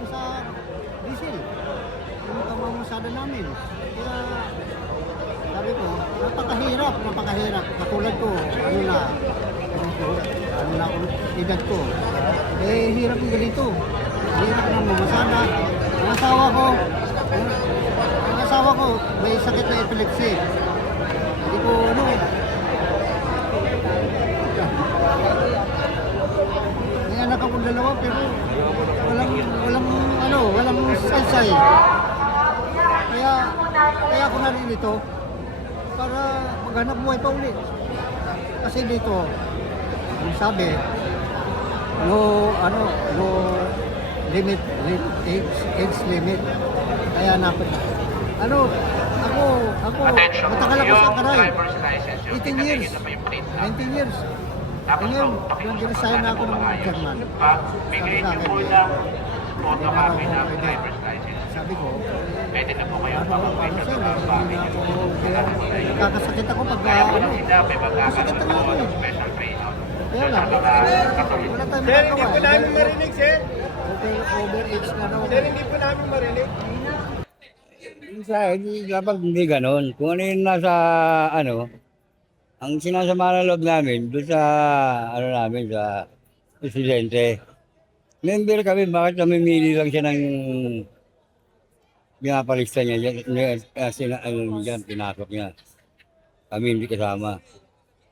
lang sa diesel. Yung pamamasada namin. Kaya sabi ko, napakahirap. Katulad ko, ano na akong edad ko. Eh, hirap yung ganito. Hirap ng mamasada. Ang asawa ko, may sakit na epilepsy. Hindi ko, may anak akong dalawa, pero walang saysay. Kaya ako na rin ito para maghanap buhay pa ulit. Kasi dito, ang sabi, no limit, age limit. Kaya ako, matagal ako sa karay. 18 years, 19 years. Ngayon, nag-resign na ako ng German. Sabi sa akin, sabi ko, Pwede na po kayo makapagpapit sir, sa hindi na ako, nakakasakit ako pag Kaya po lang sila, may Masakit magkakaroon na po ako ng eh. special training. Kaya lang, wala tayong Sir, hindi magagawa. po namin marinig, sir. Overage na raw. Sir, hindi po namin marinig. Sa hindi dapat hindi ganon. Kung ano yung nasa ang sinasama ng loob namin doon sa namin sa presidente. Member kami, bakit namimili lang siya ng pinapalista niya, pinasok niya. Kami hindi kasama.